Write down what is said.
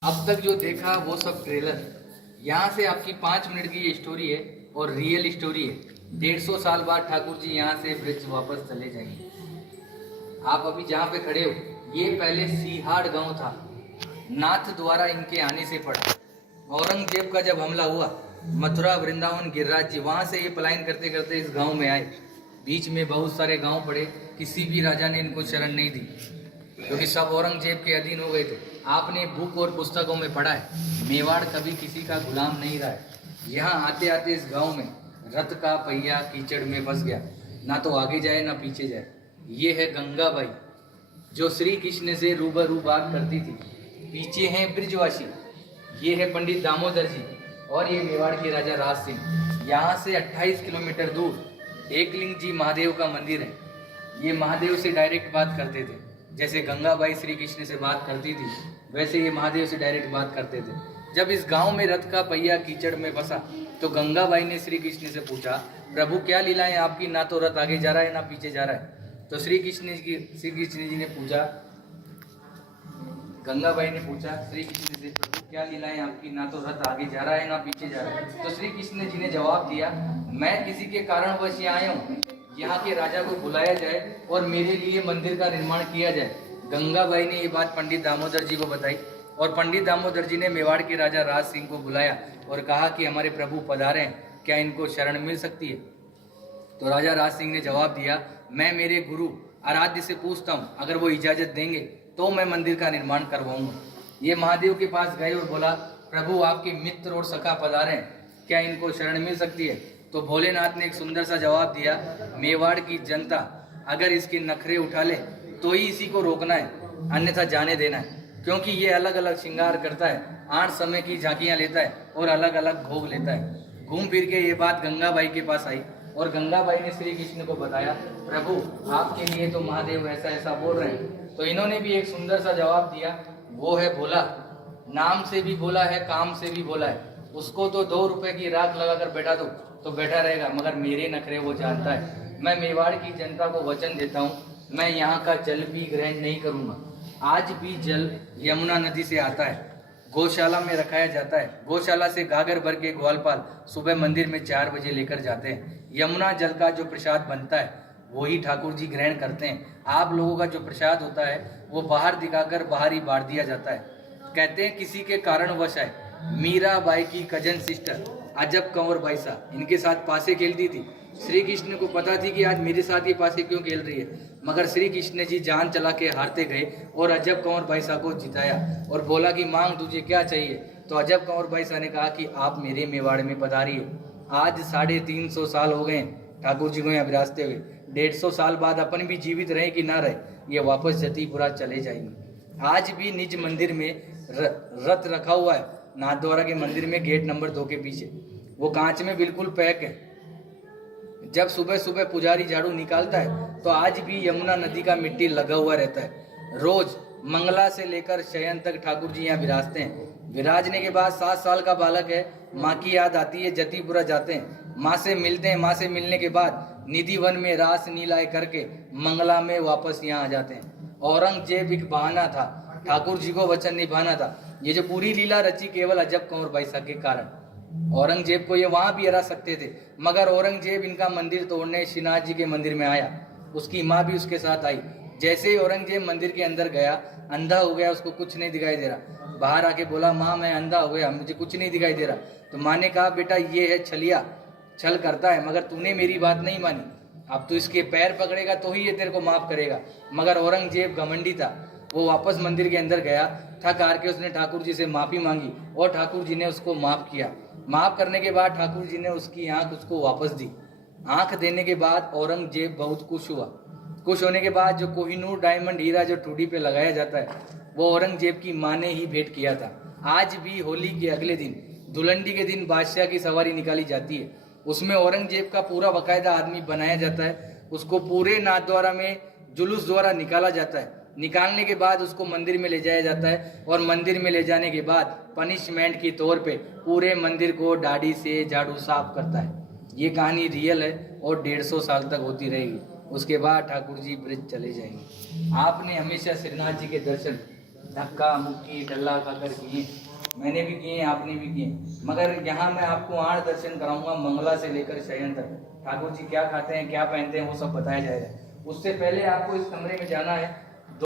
अब तक जो देखा वो सब ट्रेलर। यहाँ से आपकी 5 मिनट की ये स्टोरी है और रियल स्टोरी है। 150 साल बाद ठाकुर जी यहाँ से ब्रिज वापस चले जाएंगे। आप अभी जहाँ पे खड़े हो, ये पहले सीहाड़ गांव था। नाथ द्वारा इनके आने से पड़ा। औरंगजेब का जब हमला हुआ, मथुरा वृंदावन गिरिराज जी वहाँ से ये पलायन करते करते इस गांव में आए। बीच में बहुत सारे गांव पड़े, किसी भी राजा ने इनको शरण नहीं दी क्योंकि सब औरंगजेब के अधीन हो गए थे। आपने बुक और पुस्तकों में पढ़ा है, मेवाड़ कभी किसी का गुलाम नहीं रहा है। यहाँ आते आते इस गांव में रथ का पहिया कीचड़ में फंस गया, ना तो आगे जाए ना पीछे जाए। ये है गंगाबाई जो श्री कृष्ण से रूबरू बात करती थी। पीछे हैं ब्रिजवासी, ये है पंडित दामोदर जी और ये मेवाड़ के राजा राज सिंह। यहाँ से 28 किलोमीटर दूर एकलिंग जी महादेव का मंदिर है। ये महादेव से डायरेक्ट बात करते थे, जैसे गंगाबाई श्री कृष्ण से बात करती थी वैसे ये महादेव से डायरेक्ट बात करते थे। जब इस गांव में रथ का पहिया कीचड़ में फंसा तो गंगाबाई ने श्री कृष्ण से पूछा, प्रभु क्या लीलाएं आपकी, ना तो रथ आगे जा रहा है ना पीछे जा रहा है। तो श्री कृष्ण जी ने पूछा, गंगाबाई ने पूछा श्री कृष्ण से, प्रभु क्या लीलाएं आपकी, ना तो रथ आगे जा रहा है ना पीछे जा रहा है। तो श्री कृष्ण जी ने जवाब दिया, मैं किसी के कारणवश यहाँ आया हूँ, यहाँ के राजा को बुलाया जाए और मेरे लिए मंदिर का निर्माण किया जाए। गंगाबाई ने ये बात पंडित दामोदर जी को बताई और पंडित दामोदर जी ने मेवाड़ के राजा राज सिंह को बुलाया और कहा कि हमारे प्रभु पधारे हैं, क्या इनको शरण मिल सकती है। तो राजा राज सिंह ने जवाब दिया, मैं मेरे गुरु आराध्य से पूछता हूँ, अगर वो इजाजत देंगे तो मैं मंदिर का निर्माण करवाऊंगा। ये महादेव के पास गए और बोला, प्रभु आपके मित्र और सखा पधारे हैं, क्या इनको शरण मिल सकती है। तो भोलेनाथ ने एक सुंदर सा जवाब दिया, मेवाड़ की जनता अगर इसके नखरे उठा ले तो ही इसी को रोकना है, अन्यथा जाने देना है, क्योंकि ये अलग अलग श्रृंगार करता है, 8 समय की झांकियां लेता है और अलग अलग भोग लेता है। घूम फिर के ये बात गंगाबाई के पास आई और गंगाबाई ने श्री कृष्ण को बताया, प्रभु आपके लिए तो महादेव ऐसा ऐसा बोल रहे हैं। तो इन्होंने भी एक सुंदर सा जवाब दिया, वो है भोला, नाम से भी भोला है, काम से भी भोला है। उसको तो 2 रुपए की राख लगाकर बैठा दो तो बैठा रहेगा, मगर मेरे नखरे वो जानता है। मैं मेवाड़ की जनता को वचन देता हूँ, मैं यहाँ का जल भी ग्रहण नहीं करूँगा। आज भी जल यमुना नदी से आता है, गौशाला में रखाया जाता है। गौशाला से गागर भर के ग्वालपाल सुबह मंदिर में 4 बजे लेकर जाते हैं। यमुना जल का जो प्रसाद बनता है वही ठाकुर जी ग्रहण करते हैं। आप लोगों का जो प्रसाद होता है वो बाहर दिखाकर बाहर ही बांट दिया जाता है। कहते हैं किसी के कारणवश है, मीराबाई की कजन सिस्टर अजब कंवर बाई सा इनके साथ पासे खेलती थी। श्री कृष्ण को पता थी कि आज मेरे साथ ये पासे क्यों खेल रही है, मगर श्री कृष्ण जी जान चला के हारते गए और अजब कंवर बाई सा को जिताया और बोला कि मांग तुझे क्या चाहिए। तो अजब कंवर बाई सा ने कहा कि आप मेरे मेवाड़ में पधारिए। आज 350 साल हो गए ठाकुर जी को यहाँ विराजते हुए। 150 साल बाद अपन भी जीवित रहे कि ना रहे, ये वापस जतीपुरा चले जाएंगे। आज भी निज मंदिर में रथ रखा हुआ है, नाथद्वारा के मंदिर में गेट नंबर 2 के पीछे। वो कांच में बिल्कुल पैक है। जब सुबह सुबह पुजारी झाड़ू निकालता है तो आज भी यमुना नदी का मिट्टी लगा हुआ रहता है। रोज मंगला से लेकर शयन तक ठाकुर जी यहाँ विराजते हैं। विराजने के बाद 7 साल का बालक है, माँ की याद आती है, जतीपुरा जाते हैं, माँ से मिलते हैं। माँ से मिलने के बाद निधि वन में रास नीलाए करके मंगला में वापस यहाँ आ जाते हैं। औरंगजेब एक बहाना था, ठाकुर जी को वचन निभाना था। ये जो पूरी लीला रची केवल अजब कंवर बाई सा के कारण। औरंगजेब को ये वहां भी हरा सकते थे, मगर औरंगजेब इनका मंदिर तोड़ने श्रीनाथ जी के मंदिर में आया। उसकी माँ भी उसके साथ आई। जैसे ही औरंगजेब मंदिर के अंदर गया, अंधा हो गया, उसको कुछ नहीं दिखाई दे रहा। बाहर आके बोला, माँ मैं अंधा हो गया, मुझे कुछ नहीं दिखाई दे रहा। तो माँ ने कहा, बेटा ये है छलिया, छल करता है, मगर तूने मेरी बात नहीं मानी। अब तू इसके पैर पकड़ेगा तो ही ये तेरे को माफ करेगा। मगर औरंगजेब घमंडी था, वो वापस मंदिर के अंदर गया, थक हार के उसने ठाकुर जी से माफी मांगी और ठाकुर जी ने उसको माफ किया। माफ करने के बाद ठाकुर जी ने उसकी आंख उसको वापस दी। आंख देने के बाद औरंगजेब बहुत खुश हुआ। खुश होने के बाद जो कोहिनूर डायमंड हीरा जो ठुडी पे लगाया जाता है वो औरंगजेब की माँ ने ही भेंट किया था। आज भी होली के अगले दिन, धुलंडी के दिन बादशाह की सवारी निकाली जाती है। उसमें औरंगजेब का पूरा बाकायदा आदमी बनाया जाता है। उसको पूरे नाथद्वारा में जुलूस द्वारा निकाला जाता है। निकालने के बाद उसको मंदिर में ले जाया जाता है और मंदिर में ले जाने के बाद पनिशमेंट के तौर पे पूरे मंदिर को दाढ़ी से झाड़ू साफ करता है। ये कहानी रियल है और 150 साल तक होती रहेगी। उसके बाद ठाकुर जी ब्रिज चले जाएंगे। आपने हमेशा श्रीनाथ जी के दर्शन धक्का मुक्की डल्ला खाकर किए, मैंने भी किए, आपने भी किए। मगर यहाँ मैं आपको 8 दर्शन कराऊंगा, मंगला से लेकर शयन तक। ठाकुर जी क्या खाते हैं, क्या पहनते हैं, वो सब बताया जाएगा। उससे पहले आपको इस कमरे में जाना है